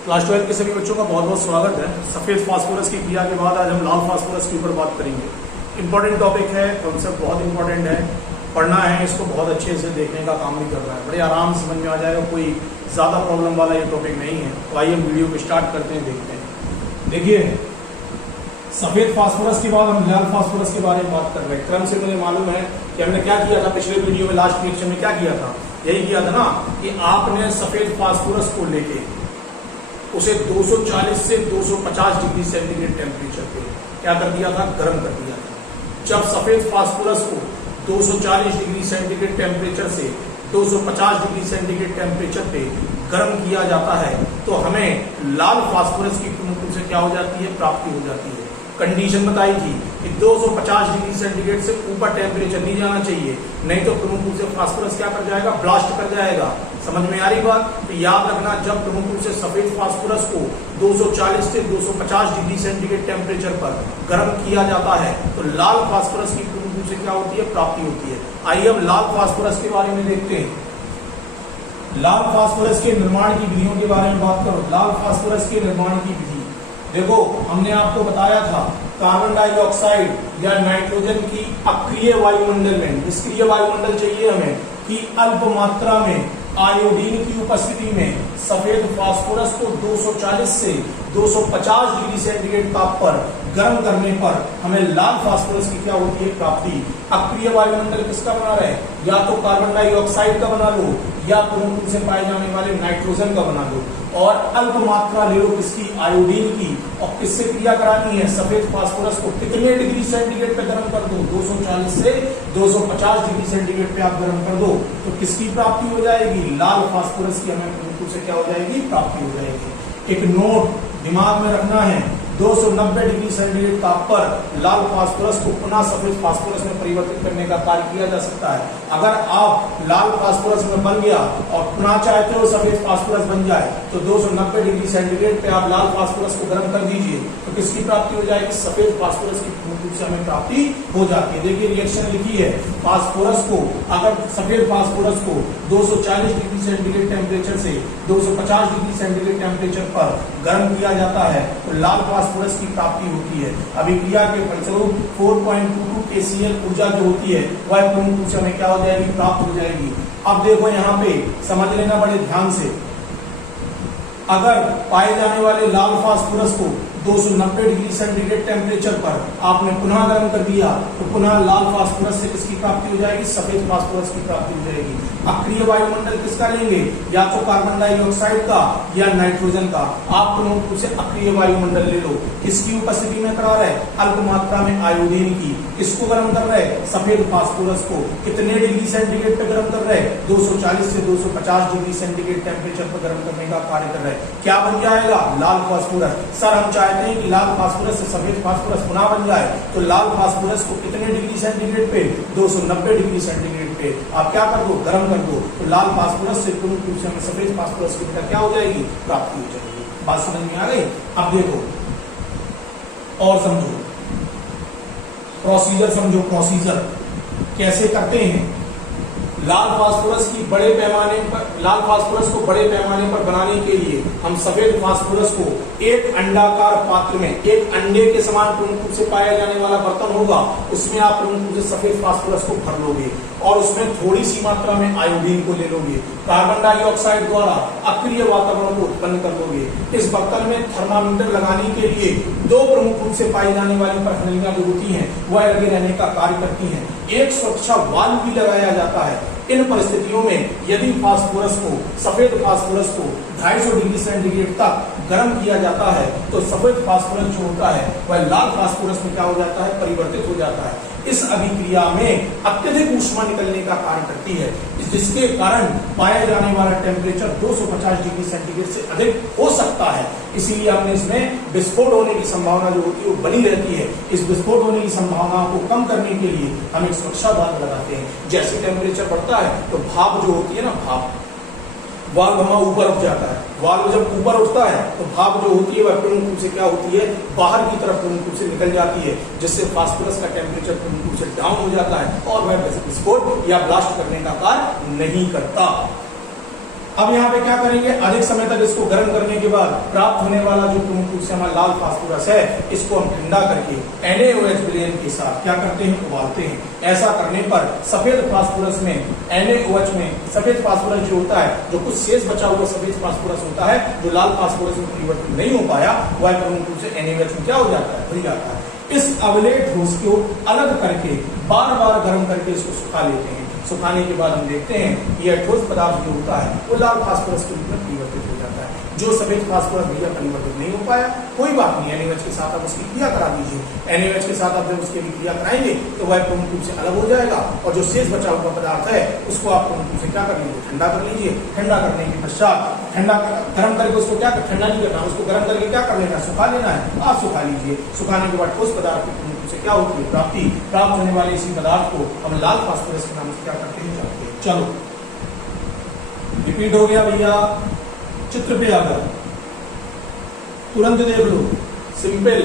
Class 12 के सभी बच्चों का बहुत बहुत स्वागत है। सफेद फास्फोरस की क्रिया के बाद आज हम लाल फास्फोरस के ऊपर बात करेंगे। इंपॉर्टेंट टॉपिक है, कॉन्सेप्ट बहुत इंपॉर्टेंट है, पढ़ना है, इसको बहुत अच्छे से देखने का काम भी करना है, बड़े आराम से समझ में आ जाएगा, कोई ज़्यादा प्रॉब्लम वाला ये टॉपिक नहीं है। तो आइए हम वीडियो को स्टार्ट करते हैं, देखते हैं। देखिए, सफेद फास्फोरस के बाद हम लाल फास्फोरस के बारे में बात कर रहे हैं। क्रम से मुझे मालूम है कि हमने क्या किया था पिछले वीडियो में, लास्ट लेक्चर में क्या किया था, यही किया था ना कि आपने सफेद फास्फोरस को लेके उसे 240 से 250 डिग्री सेंटीग्रेड टेम्परेचर पे क्या कर दिया था, गर्म कर दिया था। जब सफेद फास्फोरस को 240 डिग्री सेंटीग्रेड टेम्परेचर से 250 डिग्री सेंटीग्रेड टेम्परेचर पे गर्म किया जाता है तो हमें लाल फास्फोरस की प्रमुख रूप से क्या हो जाती है, प्राप्ति हो जाती है। कंडीशन बताई थी कि 250 डिग्री सेंटीग्रेड से ऊपर टेम्परेचर नहीं जाना चाहिए, नहीं तो प्रमुख रूप से फास्फोरस क्या कर जाएगा, ब्लास्ट कर जाएगा। समझ में आ रही बात? तो याद रखना, जब प्रमुख रूप से सफेद फास्फोरस को 240 से 250 डिग्री सेंटीग्रेड टेम्परेचर पर गर्म किया जाता है तो लाल फास्फोरस की प्रमुख रूप से क्या होती है, प्राप्ति होती है। आइए अब लाल फास्फोरस के बारे में देखते हैं। लाल फास्फोरस के निर्माण की विधियों के बारे में बात करो। लाल फास्फोरस के निर्माण की विधि देखो, हमने आपको बताया था कार्बन डाइऑक्साइड या नाइट्रोजन की अक्रिय वायुमंडल में, निष्क्रिय वायुमंडल चाहिए हमें, कि अल्प मात्रा में आयोडीन की उपस्थिति में सफेद फास्फोरस को 240 से 250 डिग्री सेंटीग्रेड ताप पर गर्म करने पर हमें लाल फास्फोरस की क्या होती है, प्राप्ति। अक्रिय वायुमंडल किसका बना रहे, या तो कार्बन डाइऑक्साइड का बना लो या प्रमुख रूप से पाए जाने वाले नाइट्रोजन का बना लो, और अल्प मात्रा ले लो किसकी, आयोडीन की। और किससे क्रिया करानी है, सफेद फास्फोरस को कितने डिग्री सेंटीग्रेड पे गर्म कर दो, 240 से 250 डिग्री सेंटीग्रेड पे आप गर्म कर दो तो किसकी प्राप्ति हो जाएगी, लाल फास्फोरस की हमें प्रमुख रूप से क्या हो जाएगी, प्राप्ति हो जाएगी। एक नोट दिमाग में रखना है, 290 डिग्री सेंटीग्रेड ताप पर लाल फास्फोरस को पुनः सफेद फास्फोरस में परिवर्तित करने का कार्य किया जा सकता है। अगर आप लाल फास्फोरस में बन गया और पुनः चाहते हो सफेद फास्फोरस बन जाए तो 290 डिग्री सेंटीग्रेड पे आप लाल फास्फोरस को गर्म कर दीजिए तो किसकी प्राप्ति हो जाएगी, सफेद फास्फोरस की प्रमुख रूप से हमें प्राप्ति हो जाती है। देखिए रिएक्शन लिखी है, फास्फोरस को, अगर सफेद फास्फोरस को 240 डिग्री सेंटीग्रेड टेम्परेचर से 250 डिग्री सेंटीग्रेड टेम्परेचर पर गर्म किया जाता है तो लाल फास्फोरस की प्राप्ति होती है। अभिक्रिया के फलस्वरूप 4.22 KCl ऊर्जा जो होती है वह प्रमुख रूप से हमें क्या हो जाएगी, प्राप्त हो जाएगी। अब देखो यहाँ पे समझ लेना बड़े ध्यान से, अगर पाए जाने वाले लाल फास्फोरस को 290 डिग्री सेंटीग्रेड टेम्परेचर पर आपने पुनः गर्म कर दिया तो पुनः लाल फास्फोरस से किसकी प्राप्ति हो जाएगी, सफेद फास्फोरस की प्राप्ति हो जाएगी। अक्रिय वायुमंडल किसका लेंगे, या तो कार्बन डाइऑक्साइड का या नाइट्रोजन का। आप प्रमुख रूप से अक्रिय वायुमंडल ले लो, किसकी उपस्थिति में करा रहे, अल्प मात्रा में आयोडीन की। किसको गर्म कर रहे, सफेद फास्फोरस को। कितने डिग्री सेंटीग्रेड पे गर्म कर रहे, 240 से 250 डिग्री सेंटीग्रेड टेम्परेचर पर गर्म करने का कार्य कर रहे। क्या बन जाएगा, लाल फास्फोरस। सर हम चाहते हैं कि लाल फास्फोरस से सफेद फास्फोरस पुनः बन जाए तो लाल फास्फोरस को कितने डिग्री सेंटीग्रेड पे, 290 डिग्री सेंटीग्रेड पे आप क्या कर दो, गर्म कर दो तो लाल फास्फोरस से प्रमुख रूप से हमें सफेद फास्फोरस की क्या हो जाएगी, प्राप्ति हो जाएगी। बात समझ में आ गई? अब देखो और समझो, प्रोसीजर समझो, प्रोसीजर कैसे करते हैं। लाल फास्फोरस की बड़े पैमाने पर, लाल फास्फोरस को बड़े पैमाने पर बनाने के लिए हम सफेद फास्फोरस को एक अंडाकार पात्र में, एक अंडे के समान प्रमुख रूप से पाया जाने वाला बर्तन होगा, उसमें आप प्रमुख रूप से सफेद फास्फोरस को भर लोगे और उसमें थोड़ी सी मात्रा में आयोडीन को ले लोगे, कार्बन डाइऑक्साइड द्वारा अक्रिय वातावरण को उत्पन्न कर लोगे। इस बर्तन में थर्मामीटर लगाने के लिए दो प्रमुख रूप से पाई जाने वाली प्रणालियां जो होती हैं वह लगे रहने का कार्य करती हैं। एक सुरक्षा वाल्व भी लगाया जाता है। इन परिस्थितियों में यदि फास्फोरस को, सफेद फास्फोरस को 250 डिग्री सेंटीग्रेड तक गर्म किया जाता है तो सफेद फास्फोरस जो होता है वह लाल फास्फोरस में क्या हो जाता है, परिवर्तित हो जाता है। इस अभिक्रिया में अत्यधिक ऊष्मा निकलने का कार्य करती है, जिसके कारण पाया जाने वाला टेम्परेचर 250 डिग्री सेंटीग्रेड से अधिक हो सकता है। इसीलिए हमने इसमें विस्फोट होने की संभावना जो होती है वो बनी रहती है। इस विस्फोट होने की संभावना को कम करने के लिए हम एक सुरक्षा वाल्व लगाते हैं। जैसे टेम्परेचर बढ़ता है तो भाप जो होती है ना, भाप, वाल्व हमारा ऊपर उठ जाता है। वाल्व जब ऊपर उठता है तो भाप जो होती है वह प्रमुख रूप से क्या होती है, बाहर की तरफ प्रमुख रूप से निकल जाती है, जिससे फास्फोरस का टेम्परेचर प्रमुख रूप से डाउन हो जाता है और वह विस्फोट या ब्लास्ट करने का कार्य नहीं करता। अब यहाँ पे क्या करेंगे, अधिक समय तक इसको गर्म करने के बाद प्राप्त होने वाला जो प्रमुख रूप से हमारा लाल फास्फोरस है, इसको हम ठंडा करके NaOH विलयन के साथ क्या करते हैं, उबालते हैं। ऐसा करने पर सफेद फास्फोरस में, NaOH में सफेद फास्फोरस जो होता है, जो कुछ शेष बचा हुआ सफेद फास्फोरस होता है, जो लाल फास्फोरस में परिवर्तित नहीं हो पाया, वह प्रमुख रूप से NaOH में क्या हो जाता है, भूल जाता है। इस अवलेट ठोस को अलग करके बार बार गर्म करके इसको सुखा लेते हैं। सुखाने के बाद हम देखते हैं कि यह ठोस पदार्थ जो होता है वो लाल फास्फोरस के रूप में परिवर्तित हो जाता है। जो सफेद फास्फोरस भैया परिवर्तित नहीं हो पाया, कोई बात नहीं, NaOH के साथ आप उसकी क्रिया करा दीजिए। NaOH के साथ आप जब उसकी भी क्रिया कराएंगे तो वह प्रमुख रूप से अलग हो जाएगा, और जो शेष बचा हुआ पदार्थ है उसको आप प्रमुख रूप से क्या कर लीजिए, ठंडा कर लीजिए। ठंडा करने के पश्चात ठंडा गर्म करके उसको क्या, ठंडा नहीं करना, उसको गर्म करके क्या कर लेना, सुखा लेना है। आप सुखा लीजिए। सुखाने के बाद ठोस पदार्थ की प्रमुख रूप से क्या होती है, प्राप्त होने वाले इसी पदार्थ को हम लाल फास्फोरस के नाम से क्या करते हैं, जानते हैं। चलो रिपीट हो गया भैया। चित्र पे आकर तुरंत देख लो, सिंपल।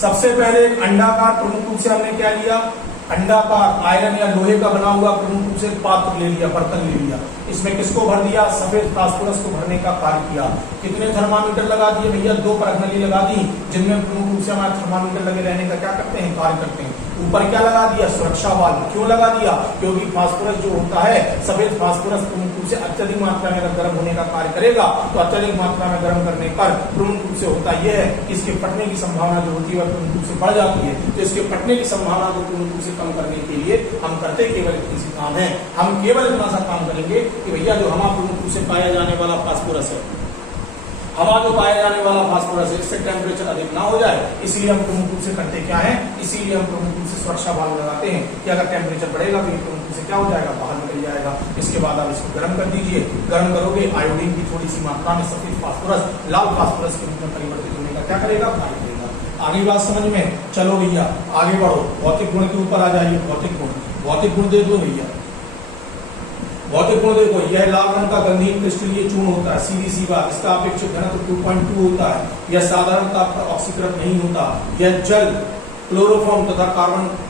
सबसे पहले अंडाकार प्रमुख रूप से हमने क्या लिया, अंडाकार आयरन या लोहे का बना हुआ प्रमुख रूप से पात्र ले लिया, बर्तन ले लिया। इसमें किसको भर दिया, सफेद फास्फोरस को भरने का कार्य किया। कितने थर्मामीटर लगा दिए भैया, 2 परखनली लगा दी, जिनमें प्रमुख रूप से हमारे थर्मामीटर लगे रहने का क्या करते हैं, कार्य करते हैं। ऊपर क्या लगा दिया, सुरक्षा वाल्व। क्यों लगा दिया, क्योंकि फास्फोरस जो होता है, सफेद फास्फोरस प्रमुख रूप से अत्यधिक मात्रा में अगर गर्म होने का कार्य करेगा तो अत्यधिक मात्रा में गर्म करने पर प्रमुख रूप से होता यह है कि इसके फटने की संभावना जो होती है वह प्रमुख रूप से बढ़ जाती है। तो इसके फटने की संभावना को प्रमुख रूप से कम करने के लिए हम करते केवल इतनी सी काम है, हम केवल इतना सा काम करेंगे कि भैया जो हमारा प्रमुख रूप से पाया जाने वाला फास्फोरस है, हवा जो पाया जाने वाला फास्फोरस है, इससे टेम्परेचर अधिक ना हो जाए, इसलिए हम प्रमुख रूप से करते क्या है, इसीलिए हम प्रमुख रूप से सुरक्षा वाल्व लगाते हैं कि अगर टेम्परेचर बढ़ेगा तो ये प्रमुख रूप से क्या हो जाएगा, बाहर निकल जाएगा। इसके बाद आप इसको गर्म कर दीजिए। गर्म करोगे, आयोडीन की थोड़ी सी मात्रा में सफेद फास्फोरस लाल फास्फोरस के रूप में परिवर्तित होने का क्या करेगा, कार्य करेगा। आगे बात समझ में, चलो भैया आगे बढ़ो, भौतिक गुण के ऊपर आ जाइए। भौतिक गुण देख लो भैया। भौतिक गुण देखो, यह लाल रंग का गंधहीन क्रिस्टलीय चूर्ण होता है, सीधी सी बात। इसका अपेक्षित घनत्व 2.2 होता है। यह साधारण ताप पर ऑक्सीकृत नहीं होता। यह जल, क्लोरोफॉर्म तथा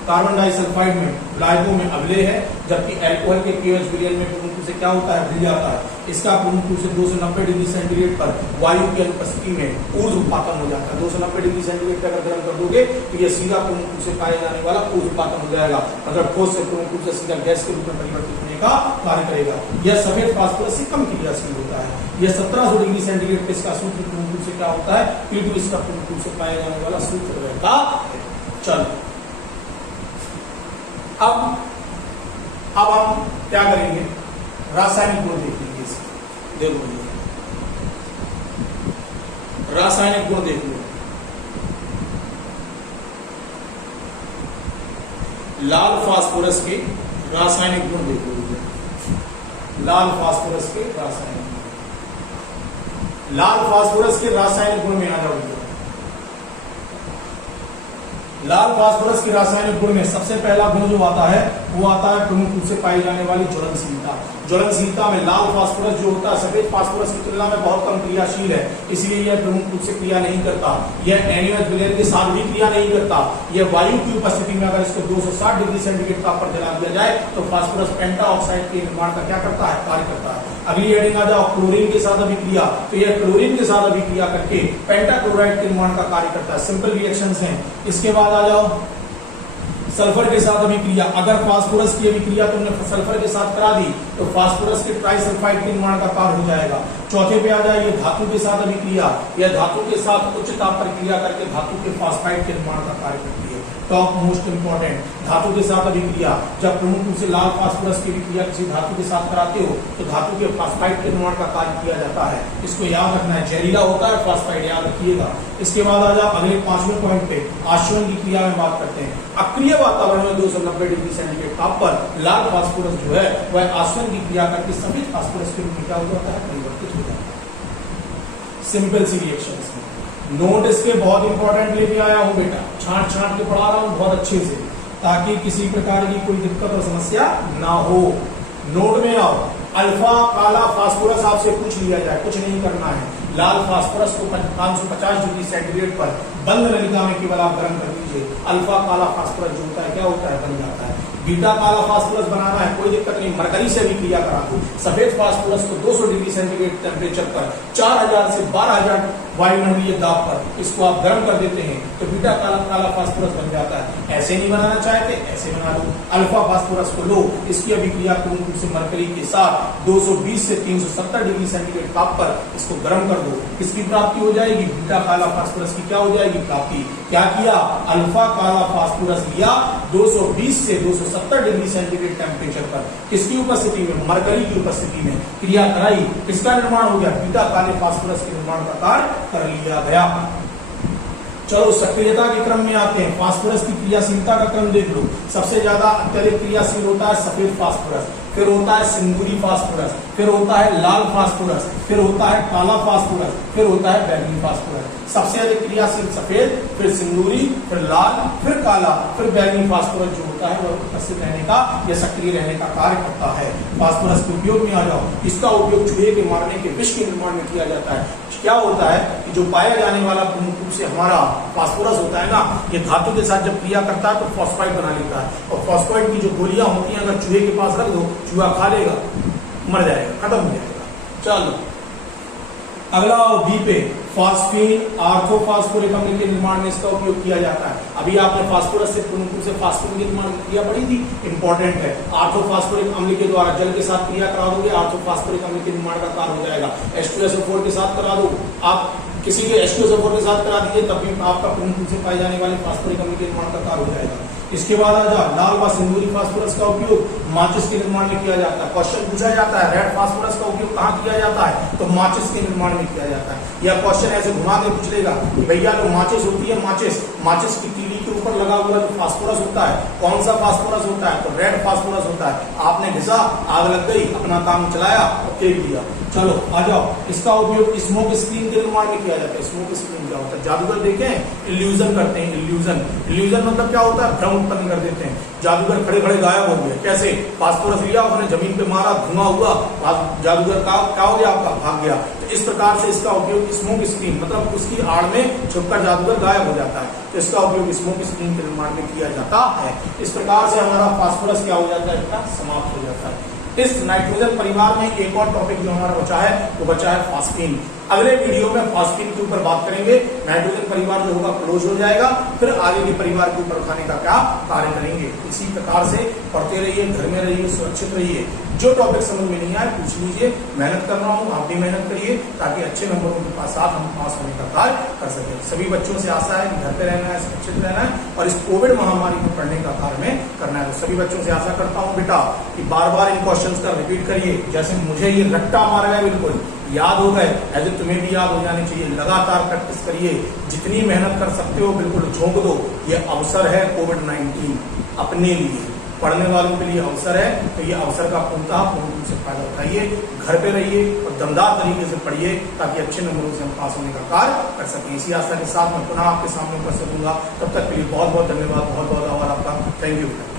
कार्बन डाइसल्फाइड में, विलायकों में अम्लीय है, जबकि अल्कोहल के pH विलयन में प्रमुख रूप से क्या होता है, घुल जाता है। इसका प्रमुख रूप से 290 डिग्री सेंटीग्रेड पर वायु की अनुपस्थिति में ऊर्ध्वपातन हो जाता है। 290 डिग्री सेंटीग्रेड पर अगर गर्म कर दोगे तो यह सीधा प्रमुख रूप से पाया जाने वाला ऊर्ध्वपातन हो जाएगा, मतलब ठोस से प्रमुख रूप से सीधा गैस के रूप में परिवर्तित होने का कार्य करेगा। यह सफेद फास्फोरस से कम क्रियाशील होता है। यह 1700 डिग्री सेंटीग्रेड पे इसका सूत्र प्रमुख रूप से क्या होता है, P2 इसका प्रमुख रूप से पाया जाने वाला सूत्र रहता है। चलो अब हम क्या करेंगे, रासायनिक गुण देख लीजिए। देखो रासायनिक गुण देख लो। लाल फास्फोरस के रासायनिक गुण देख लो। लाल फास्फोरस के रासायनिक गुण, लाल फास्फोरस के रासायनिक गुण में आ जाओ। लाल फास्फोरस के रासायनिक गुण में सबसे पहला गुण जो आता है वो आता है प्रमुख रूप से पाई जाने वाली ज्वलनशीलता। ज्वलनशीलता में लाल फास्फोरस जो होता है सफेद फास्फोरस की तुलना में बहुत कम क्रियाशील है, इसलिए यह प्रमुख रूप से क्रिया नहीं करता। यह NaOH विलयन के साथ भी क्रिया नहीं करता। यह वायु की उपस्थिति में अगर इसको 260 डिग्री सेंटीग्रेड ताप पर जला दिया जाए तो फास्फोरस पेंटा ऑक्साइड के निर्माण का क्या करता है, कार्य करता है। अगली हेडिंग आ जाओ, क्लोरीन के साथ अभिक्रिया। तो यह क्लोरीन के साथ अभिक्रिया करके पेंटाक्लोराइड के निर्माण का कार्य करता है। सिंपल रिएक्शंस हैं। इसके बाद आ जाओ सल्फर के साथ अभिक्रिया। अगर फास्फोरस की अभिक्रिया तुमने सल्फर के साथ करा दी तो फास्फोरस के ट्राइसल्फाइड के निर्माण का कार्य हो जाएगा। चौथे पे आ जाए ये धातु के साथ अभिक्रिया। यह धातु के साथ उच्च ताप पर क्रिया करके धातु के फास्फाइड के निर्माण का कार्य करती है। टॉप मोस्ट इंपॉर्टेंट, धातु के साथ अभिक्रिया। जब प्रमुख रूप से लाल फास्फोरस की अभिक्रिया किसी धातु के साथ कराते हो तो धातु के फास्फाइड के निर्माण का कार्य किया जाता है। इसको याद रखना है, जहरीला होता है फास्फाइड, याद रखिएगा। इसके बाद आ जाओ अगले 5वें पॉइंट पे, आश्वन की क्रिया में बात करते हैं। अक्रिय वातावरण में 290 डिग्री सेंटीग्रेड ताप पर लाल फास्फोरस जो है वह आश्वन की क्रिया करके सफेद फास्फोरस के रूप में क्या हो जाता है, परिवर्तित हो जाता है। सिंपल सी रिएक्शंस। नोट इसके बहुत इंपॉर्टेंट लेके आया हूं बेटा, छांट के पढ़ा रहा हूं बहुत अच्छे से, ताकि किसी प्रकार की कोई दिक्कत और समस्या ना हो। नोट में आओ, अल्फा काला फास्फोरस आपसे पूछ लिया जाए, कुछ नहीं करना है। लाल फास्फोरस को 550 डिग्री सेंटीग्रेड पर बंद नलिका में केवल आप गर्म कर दीजिए। अल्फा काला फास्फोरस जो होता है क्या होता है, बन जाता है। बीटा काला फास्फोरस बनाना है, कोई दिक्कत नहीं, मरकरी से भी क्रिया करा दो। सफेद फास्फोरस को 200 डिग्री सेंटीग्रेड टेम्परेचर पर 4000 से 12000 वायुमंडलीय दाब पर इसको आप गर्म कर देते हैं तो बीटा काला फास्फोरस बन जाता है। ऐसे नहीं बनाना चाहते, ऐसे बना लो। अल्फा फास्फोरस को लो, इसकी अभिक्रिया पूर्ण रूप से मरकरी के साथ 220 से 370 डिग्री सेंटीग्रेड ताप पर इसको गर्म कर दो। किसकी प्राप्ति हो जाएगी? बीटा काला फास्फोरस की क्या हो जाएगी? प्राप्ति। क्या किया? अल्फा काला फास्फोरस लिया 220 से 270 डिग्री सेंटीग्रेड टेम्परेचर पर, किसकी उपस्थिति में? मरकरी की उपस्थिति में क्रिया कराई, किसका निर्माण हो गया? बीटा काले फास्फोरस के निर्माण का कार्य कर लिया गया। चलो सक्रियता के क्रम में आते हैं। फास्फोरस की क्रियाशीलता का क्रम देख लो। सबसे ज्यादा अत्यधिक क्रियाशील होता है सफेद फास्फोरस, फिर होता है सिंदूरी फास्फोरस, फिर होता है लाल फास्फोरस, फिर होता है काला फास्फोरस, फिर होता है बैंगनी फास्फोरस। सबसे अधिक क्रियाशील सफेद, फिर सिंदूरी, फिर लाल, फिर काला, फिर बैंगनी फास्फोरस जो होता है वह उपस्थित रहने का या सक्रिय रहने का कार्य करता है। फास्फोरस के उपयोग में आ जाओ। इसका उपयोग चूहे के मारने के विष के निर्माण में किया जाता है। क्या होता है कि जो पाया जाने वाला प्रमुख रूप से हमारा फास्फोरस होता है ना, ये धातु के साथ जब क्रिया करता है तो फॉस्फाइड बना लेता है, और फॉस्फाइड की जो गोलियां होती हैं अगर चूहे के पास रख दो, चूहा खा लेगा, मर जाएगा, खत्म हो जाएगा। चलो अगला बी पे, फास्फीन आर्थोफास्फोरिक अम्ल के निर्माण में इसका उपयोग किया जाता है। अभी आपने फास्फोरस से पूर्ण रूप से फास्फीन के निर्माण की क्रिया पढ़ी थी, इंपॉर्टेंट है। आर्थोफास्फोरिक अम्ल के द्वारा जल के साथ क्रिया करा दोगे, आर्थोफास्फोरिक अम्ल के निर्माण का कार्य हो जाएगा। H2SO4 के साथ करा दो, आप किसी के H2SO4 के साथ करा दीजिए तब भी आपका पूर्ण रूप से पाए जाने वाले फास्फोरिक अम्ल के निर्माण का कार्य हो जाएगा। इसके बाद आ जा, लाल व सिंदूरी फास्फोरस का उपयोग माचिस के निर्माण में किया जाता है। क्वेश्चन पूछा जाता है रेड फास्फोरस का उपयोग कहाँ किया जाता है, तो माचिस के निर्माण में किया जाता है। या क्वेश्चन ऐसे घुमा के पूछ लेगा कि भैया जो माचिस होती है, माचिस की तीली के ऊपर लगा हुआ जो फास्फोरस होता है, कौन सा फास्फोरस होता है, तो रेड फास्फोरस होता है। आपने घिसा, आग लग गई, अपना काम चलाया और फेंक दिया। चलो आ जाओ, इसका उपयोग स्मोक स्क्रीन के निर्माण में किया जाता है। स्मोक स्क्रीन क्या होता है? जादूगर देखें, इल्यूजन करते हैं। इल्यूजन मतलब क्या होता है? भ्रम उत्पन्न कर देते हैं। जादूगर खड़े खड़े गायब हो गए, कैसे? फास्फोरस लिया, उसने जमीन पे मारा, धुआं हुआ, जादूगर का क्या हो गया? आपका भाग गया। तो इस प्रकार से इसका उपयोग स्मोक स्क्रीन मतलब उसकी आड़ में छुपकर जादूगर गायब हो जाता है, तो इसका उपयोग स्मोक स्क्रीन के निर्माण में किया जाता है। इस प्रकार से हमारा फास्फोरस क्या हो जाता है? इसका समाप्त हो जाता है। इस नाइट्रोजन परिवार में एक और टॉपिक जो हमारा बचा है वो बचा है फास्फीन। अगले वीडियो में फास्फीन के ऊपर बात करेंगे। नाइट्रोजन परिवार जो होगा क्लोज हो जाएगा, फिर आगे के परिवार के ऊपर उठाने का क्या कार्य करेंगे। इसी प्रकार से पढ़ते रहिए, घर में रहिए, सुरक्षित रहिए। जो टॉपिक समझ में नहीं आए पूछ लीजिए, मेहनत कर रहा हूँ, आप भी मेहनत करिए ताकि अच्छे नंबरों के साथ हम पास होने का कार्य कर सकें। सभी बच्चों से आशा है कि घर पे रहना है, सुरक्षित रहना है और इस कोविड महामारी को पढ़ने का कार्य में करना है। तो सभी बच्चों से आशा करता हूँ बेटा कि बार बार इन क्वेश्चंस का रिपीट करिए। जैसे मुझे ये रट्टा मार गया, बिल्कुल याद हो गए, ऐसे तुम्हें भी याद हो जाने चाहिए। लगातार प्रैक्टिस करिए, जितनी मेहनत कर सकते हो बिल्कुल झोंक दो। ये अवसर है कोविड-19 अपने लिए, पढ़ने वालों के लिए अवसर है, तो ये अवसर का पूर्ण रूप से फायदा उठाइए। घर पे रहिए और दमदार तरीके से पढ़िए ताकि अच्छे नंबरों से हम पास होने का कार्य कर सकें। इसी आशा के साथ मैं पुनः आपके सामने उपस्थित होऊंगा। तब तक के लिए बहुत बहुत धन्यवाद, बहुत बहुत आभार आपका। Thank you.